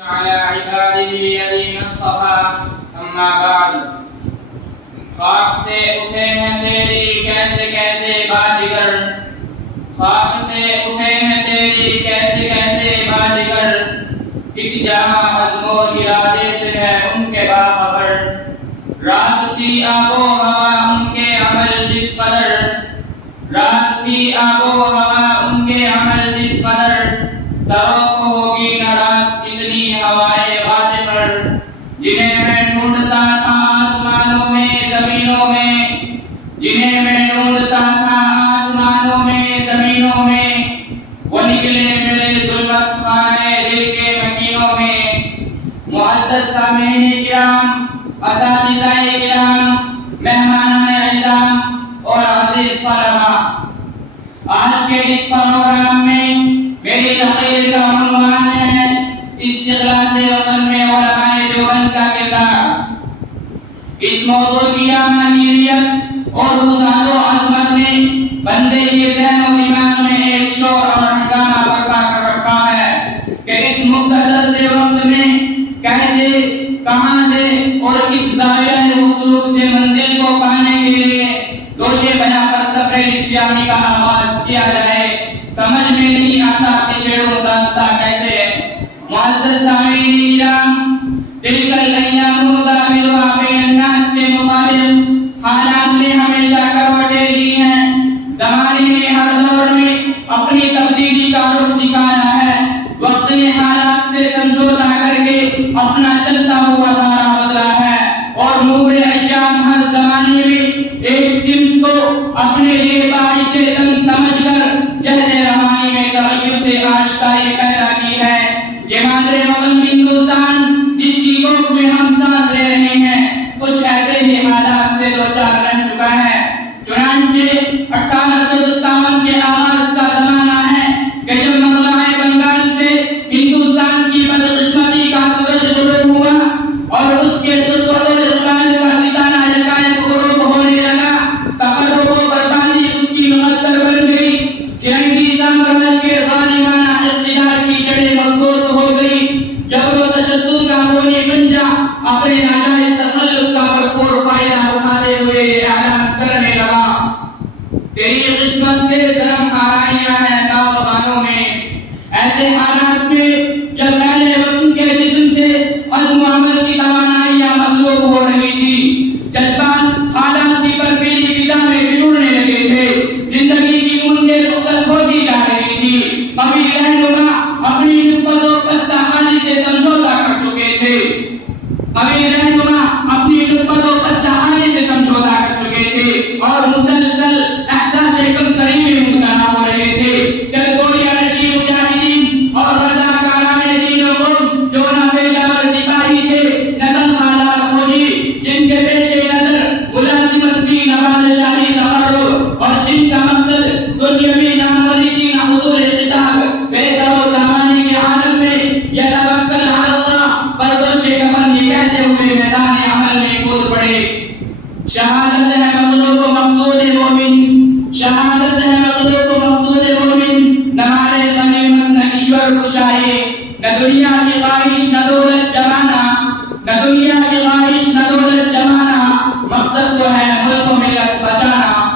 على عباده الذين اصطفى اما بعد خواب سے اٹھے ہیں تیری کیسے کیسے بازیگر خواب سے اٹھے ہیں تیری کیسے کیسے بازیگر ایک جہاں عزم و ارادے سے ہے ان کے باخبر راست تھی آب و ہوا ان کے عمل جس قدر راست تھی آب و ہوا ان کے عمل جس قدر سروں کو ہوگی ناراض اتنی ہوائے غاضب پر جنہیں میں ڈھونڈتا تھا آسمانوں میں زمینوں میں جنہیں میں ڈھونڈتا تھا آسمانوں میں زمینوں میں وہ نکلے ملے ظلمت خانہ دل کے مکینوں میں معزز سامعین کرام اساتذہ کرام مہمانان اعظام اور عزیز طلباء آج کے اس پروگرام میں میری تقریر کا عنوان ہے استغلاث وطن میں علماء دیوبند کا کردار اس موضوع کی امانیت اور وسعت و عظمت نے بندے کے ذہن و دماغ میں ایک شور اور ہنگامہ برپا کر رکھا ہے کہ اس مختصر سے وقت میں کیسے کہاں سے اور کس زاویہ مخلوق سے منزل کو پانے کے لیے دوشے بنا پر سفر اسلامی کا آغاز کیا جائے سمجھ میں نہیں آتا کہ شعر و داستہ کیسے ہے معزز سامعین کرام تلک الایام نداولها بین الناس کے مطابق حالات نے ہمیشہ کروٹیں لی ہیں زمانے نے ہر دور میں اپنی تبدیلی کا رخ دکھایا ہے وقت نے حالات سے سمجھوتا کر کے اپنا چلتا ہوا دھارا بدلا ہے اور نور ایام ہر زمانے میں ایک سمت کو اپنے لیے باعث دم سمجھ کر جہد روانی میں تغیر سے آشکاری پیدا کی ہے یہ مادر وطن ہندوستان جس کی گود میں ہم سانس لے رہے ہیں کچھ ایسے ہی حالات سے دوچار رہ چکا ہے چنانچہ 1857 کے آغاز کا زمانہ ہے کہ جب مغلۂ بنگال سے ہندوستان کی بدقسمتی کا سورج غروب ہوا اور اس کے صدوت و اقبال کا ستارہ یکایک غروب ہونے لگا تفرق و بربادی اس کی مقدر بن گئی فرنگی سامراج کے ظالمانہ اقتدار کی جڑیں مضبوط ہو گئی جبر و تشدد کا بونی گنجا اپنے ناجائز تسلط کا بھرپور فائدہ اٹھاتے ہوئے یہ اعلان کرنے لگا تیری قسمت سے دھرم آرائیاں ہیں داغبانوں میں ایسے حالات میں جب اہل وطن کے جسم سے عزم و عمل کی توانائیاں مسلوب ہو رہی تھی جذبات حالات کی برفیلی فضا میں بچھڑنے لگے تھے زندگی کی منڈے رخصت ہوتی جا رہی تھی کبھی رہنما اپنی نقبت و پستہ حالی سے سمجھوتا کر چکے تھے کبھی رہنما اپنی نقبت و پستہ حالی سے سمجھوتا کر چکے تھے اور مسلسل احساس کم تری میں مبتلا ہو رہے تھے چل گولیاں نشی مجاہدین اور رضاکاران دین و قوم جو نہ پیشہ ور سپاہی تھے نہ تنخواہدار فوجی جن کے پیش نظر ملازمت تھی نہ بادشاہی تقرر اور جن کا مقصد دنیاوی ناموری تھی نہ حضور خطاب بے سر و سامانی کے عالم میں یتوکل علی اللہ پردوش کفن یہ کہتے ہوئے میدان عمل میں کود پڑے شہادت ہے مطلوب و مقصود مومن شہادت ہے مطلوب و مقصود مومن نہ مارے غنیمت نہ ایشور کشائی نہ دنیا کی خواہش نہ دولت جمانا نہ دنیا کی خواہش نہ دولت جمانا مقصد تو ہے ملک و ملت بچانا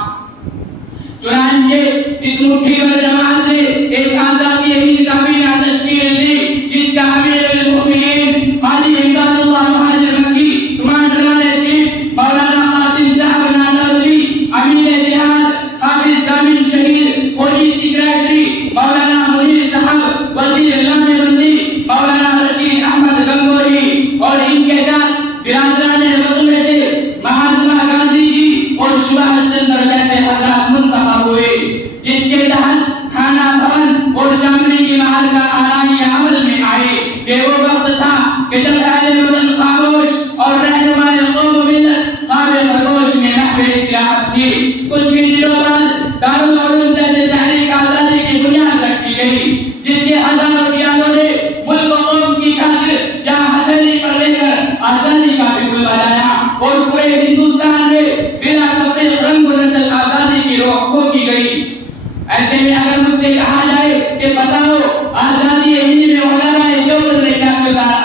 چنانچہ اس مٹھی اور جماعت نے ایک آزادی ہند کابینہ تشکیل دی جس کا امیر المؤمنین حاجی امداد اللہ مہاجر مکی کمانڈر چیف مولانا قاسم صاحب نانوتوی امیر جہاد حافظ ضامن شہید فوجی سیکریٹری مولانا منیر صاحب وزیر لمبے بندی مولانا رشید احمد گنگوہی اور ان کے ساتھ برادران وطن میں سے مہاتما گاندھی جی اور سبھاش چندر جیسے حضرات منتخب ہوئے جس کے تحت کھانا بھون اور شاملی کی محل کا آرائیہ عمل میں آئے کہ وہ وقت تھا کہ جب اہل وطن خاموش اور رہنمائے قوم و ملت قابل خدوش میں محو اصلاحات تھی کچھ بھی دنوں بعد دارالعلوم جیسے تحریک آزادی کی بنیاد رکھی گئی جس کے ہزاروں قیادوں نے ملک و قوم کی خاطر جان ہتھیلی پر لے کر آزادی کا بگل بجایا اور پورے ہندوستان میں بلا تفریق رنگ و نسل آزادی کی روح کھو کی گئی ایسے میں اگر مجھ سے کہا جائے کہ بتاؤ آزادی ہند میں علماء دیوبند نے کیا کردار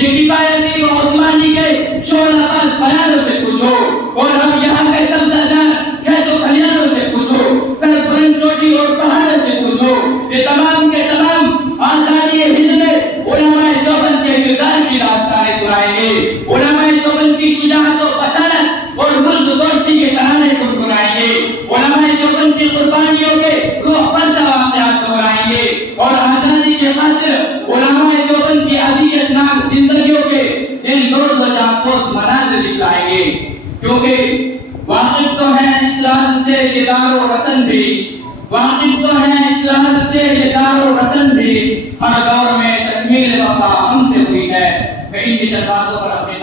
یہ کفایتی و عثمانی کے شور آواز بیانوں سے پوچھو، اور ہم یہاں کے سبزہ زار کھیت و کھلیانوں سے پوچھو، سر بلند چوٹی اور پہاڑوں سے پوچھو، یہ تمام کے تمام آزادی ہند میں علماء دیوبند کے کردار کی داستانیں سنائیں گے، علماء دیوبند کی شجاعت و بصارت اور ملک دوستی کے ترانے گنگنائیں گے، علماء دیوبند کی قربانیوں کے روح فرزا واقعات دہرائیں گے، اور آزادی کے خاطر علماء دیوبند کی اذیت ناک زندگیوں کے ان لوز و جافوز مناظر دکھلائیں گے، کیونکہ واقف تو ہے اصلاح سے یہ دار و وطن بھی، واقف تو ہے اصلاح سے یہ دار و وطن بھی، ہر دور میں تکمیل وفا ہم سے ہوئی ہے۔ میں ان کی جذباتوں پر اپنے